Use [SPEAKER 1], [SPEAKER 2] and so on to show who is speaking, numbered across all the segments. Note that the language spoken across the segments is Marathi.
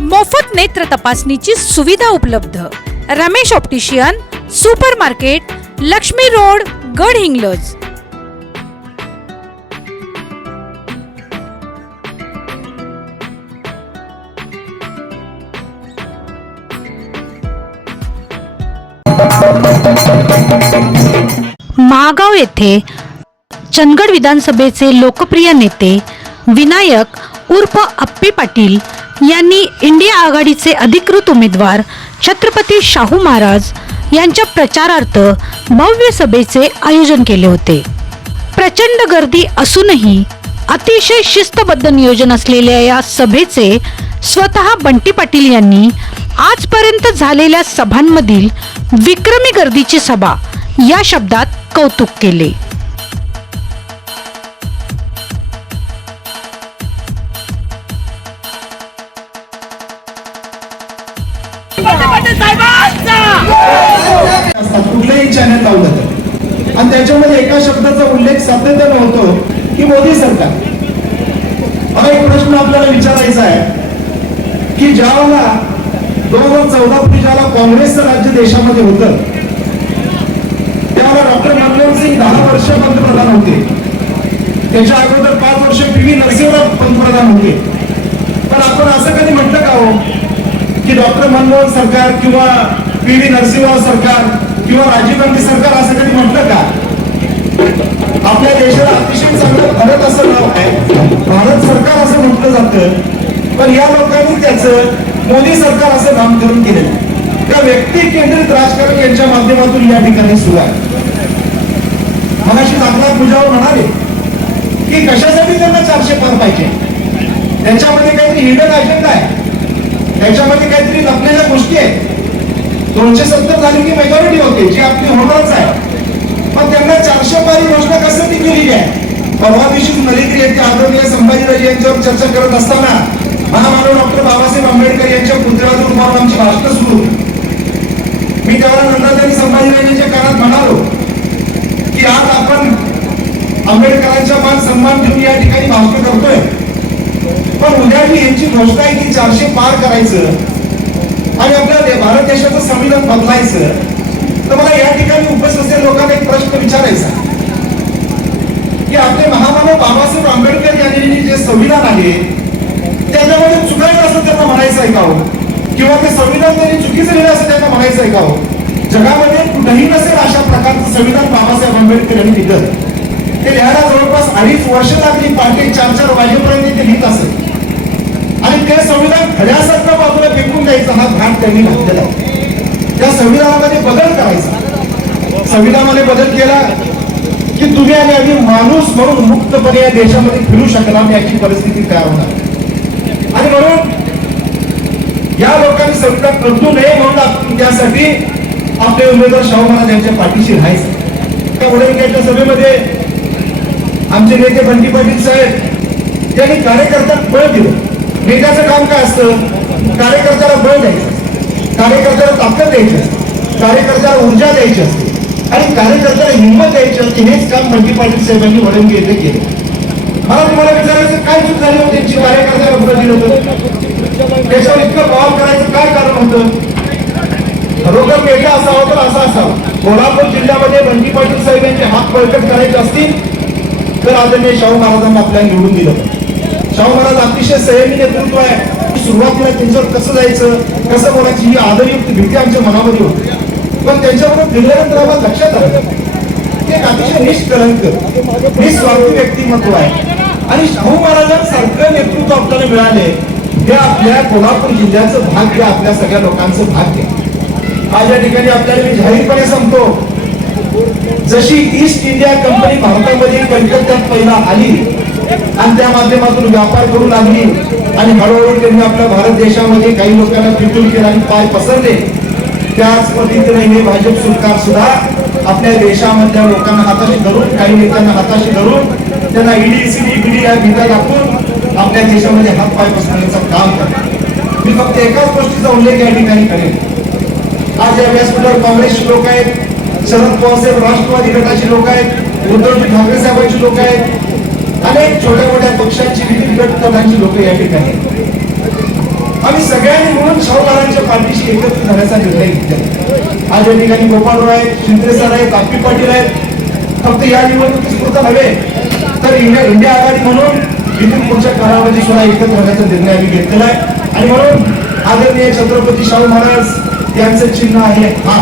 [SPEAKER 1] मोफत नेत्र तपासणीची सुविधा उपलब्ध. Ramesh optician super market Lakshmi road Gadhinglaj Mahagaon येथे चंदगड विधानसभेचे लोकप्रिय नेते विनायक उर्फ अप्पी पाटील यांनी इंडिया आघाडीचे अधिकृत उमेदवार छत्रपती शाहू महाराज यांच्या प्रचारार्थ भव्य सभेचे आयोजन केले होते. प्रचंड गर्दी असूनही अतिशय शिस्तबद्ध नियोजन असलेल्या या सभेचे स्वतः बंटी पाटील यांनी आजपर्यंत झालेल्या सभांमधील विक्रमी गर्दीची सभा या शब्दात कौतुक केले.
[SPEAKER 2] असतात. कुठलंही चॅनल लावलं तर आणि त्याच्यामध्ये एका शब्दाचा उल्लेख सातत्यानं होतो की मोदी सरकार. मला एक प्रश्न आपल्याला विचारायचा आहे की ज्यावेळेला दोन हजार चौदा पूर्वी ज्याला काँग्रेसचं राज्य देशामध्ये होतं त्यावेळेला डॉक्टर मनमोहन सिंग दहा वर्ष पंतप्रधान होते. त्याच्या अगोदर पाच वर्ष पी व्ही नरसिंहराव पंतप्रधान होते. पण आपण असं कधी म्हटलं का हो की डॉक्टर मनमोहन सरकार किंवा पी व्ही नरसिंहराव सरकार किंवा राजीव गांधी सरकार असं कधी म्हटलं का? आपल्या देशाला अतिशय चांगलं भारत असं नाव आहे. भारत सरकार असं म्हटलं जातं. पण या लोकांनी त्याचं मोदी सरकार असं नामकरण केलेलं त्या व्यक्ती केंद्रित राजकारण यांच्या माध्यमातून या ठिकाणी सुरू आहे. मगाशी नागनाथ पूजावर म्हणाले की कशासाठी त्यांना चारशे पार पाहिजे? त्याच्यामध्ये काहीतरी हिडन अजेंडा आहे. त्याच्यामध्ये काहीतरी लपलेल्या गोष्टी आहेत. दोनशे सत्तर झाली की मेजॉरिटी होते जी आपली होणारच आहे. पण त्यांना चारशे पारी योजना ती केलेली आहे? परवा दिवशी नरेंद्र यांचे आदरणीय संभाजीराजे यांच्यावर चर्चा करत असताना महामानव डॉक्टर बाबासाहेब आंबेडकर यांच्या पुतळ्यातून म्हणून आमची भाषण सुरू मी त्यावेळेला नंदादेवी संभाजीराजेंच्या कानात म्हणालो की आज आपण आंबेडकरांच्या मान सन्मान ठेवून या ठिकाणी भाषण करतोय. पण उद्या यांची घोषणा आहे की चारशे पार करायचं. आणि आपल्या भारत देशाचं संविधान बदलायचं तर मला या ठिकाणी उपस्थित असलेल्या लोकांना एक प्रश्न विचारायचा की आपले महामानव बाबासाहेब आंबेडकर यांनी जे संविधान आहे त्याच्यामध्ये चुकायचं असं त्यांना म्हणायचं आहे का हो? किंवा ते संविधान त्यांनी चुकीचं लिहिलं असं त्यांना म्हणायचं आहे का हो? जगामध्ये कुठेही नसेल अशा प्रकारचं संविधान बाबासाहेब आंबेडकर यांनी लिहिलं. ते लिहायला जवळपास अडीच वर्ष लागली पहाटे चार चार वाजेपर्यंत ते लिहित असत आणि ते संविधान खड्यासारखं बाजूला फेकून द्यायचा हा घाट त्यांनी घातलेला त्या संविधानामध्ये बदल करायचा. संविधानामध्ये बदल केला की तुम्ही आणि आम्ही माणूस म्हणून मुक्तपणे या देशामध्ये फिरू शकणार याची परिस्थिती तयार होणार आणि म्हणून या लोकांनी संविधान बदलू नये म्हणून त्यासाठी आपले उमेदवार शाहू महाराज यांच्या पाठीशी राहायचं. त्या वडीलच्या सभेमध्ये आमचे नेते बंटी पाटील साहेब त्यांनी कार्यकर्त्यांना बळ दिलं. नेत्याचं काम काय असतं? कार्यकर्त्याला बळ द्यायचं. कार्यकर्त्याला ताकद द्यायची कार्यकर्त्याला ऊर्जा द्यायची असते. आणि कार्यकर्त्याला हिंमत द्यायची असते. हेच काम बंटी पाटील साहेबांनी वडंगी येथे केलं. मला तुम्हाला विचारायचं काय चूक झाली होती? त्यांची कार्यकर्त्याला बळ दिलं होतं. त्याच्यावर इतकं प्रभाव करायचं काय कारण होतं? खरोखर नेता असावा तर असा असावा. कोल्हापूर जिल्ह्यामध्ये बंटी पाटील साहेब यांचे हात बळकट करायचे असतील तर आदरणीय शाहू महाराजांना आपल्याला निवडून दिलं. पाहिजे. शाहू महाराज अतिशय संयमी नेतृत्व आहे. सुरुवातीला त्यांच्यावर कसं जायचं कसं बोलायची ही आदरयुक्त भीती आमच्या मनामध्ये होती. पण त्यांच्याबरोबर फिरल्यानंतर आम्हाला लक्षात आलं. ते एक अतिशय निष्कलंक निस्वार्थी व्यक्तिमत्व आहे. आणि शाहू महाराजांसारखं नेतृत्व आपल्याला मिळाले हे आपल्या कोल्हापूर जिल्ह्याचं भाग्य आपल्या सगळ्या लोकांचं भाग्य आज या ठिकाणी आपल्याला मी जाहीरपणे सांगतो जशी ईस्ट इंडिया कंपनी भारतामध्ये कलकत्त्यात पहिला आली आणि त्या माध्यमातून व्यापार करू लागली. आणि हळूहळू त्यांनी आपल्या भारत देशामध्ये काही लोकांना फिटून केलं आणि पाय पसरले. त्याच पद्धतीने हे भाजप सरकार सुद्धा आपल्या देशामधल्या लोकांना हाताशी धरून काही नेत्यांना हाताशी धरून त्यांना ईडी सीडी बीडी या भीता दाखवून आपल्या देशामध्ये हात पाय पसरण्याचं काम करतात. मी फक्त एकाच गोष्टीचा उल्लेख या ठिकाणी करेन. आज या व्यासपीठावर काँग्रेसचे लोक आहेत शरद पवार साहेब राष्ट्रवादी गटाचे लोक आहेत उद्धवजी ठाकरे साहेबांची लोक आहेत अनेक छोट्या मोठ्या पक्षांची विविध गटांची लोक या ठिकाणी. आम्ही सगळ्यांनी मिळून शाहूकारांच्या पाठीशी एकत्र झाल्याचा निर्णय घेतला. आज या ठिकाणी गोपाळराव आहेत शिंदे सर आहेत आपी पाटील आहेत. फक्त या निवडणुकीत पुरता नव्हे तर इंडिया इंडिया आघाडी म्हणून इथून पुढच्या काळामध्ये सुद्धा एकत्र राहण्याचा निर्णय आम्ही घेतलेला आहे. आणि म्हणून आदरणीय छत्रपती शाहू महाराज यांचं चिन्ह आहे हा.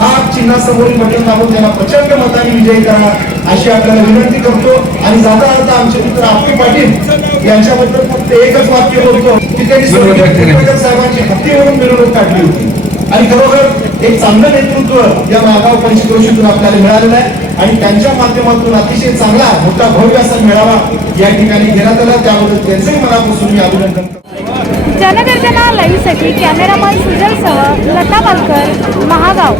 [SPEAKER 2] हा चिन्हासमोरील बटन दाबून त्यांना प्रचंड मताने विजयी करा अशी आपल्याला विनंती करतो. आणि जाता जाता आमचे मित्र आप्पी पाटील यांच्याबद्दल फक्त एकच वाक्य बोलतो. की त्यांनी साहेबांची हत्तीवरून मिरवणूक काढली होती. आणि खरोखर एक चांगलं नेतृत्व या नागाव पंचक्रोशीतून आपल्याला मिळालेलं आहे. आणि त्यांच्या माध्यमातून अतिशय चांगला मोठा भव्य असा मेळावा या ठिकाणी घेण्यात आला. त्याबद्दल त्यांचंही मनापासून मी अभिनंदन करतो.
[SPEAKER 3] जनगर्जना लाईव्हसाठी कॅमेरामन सुजलसह लता पालकर महागाव.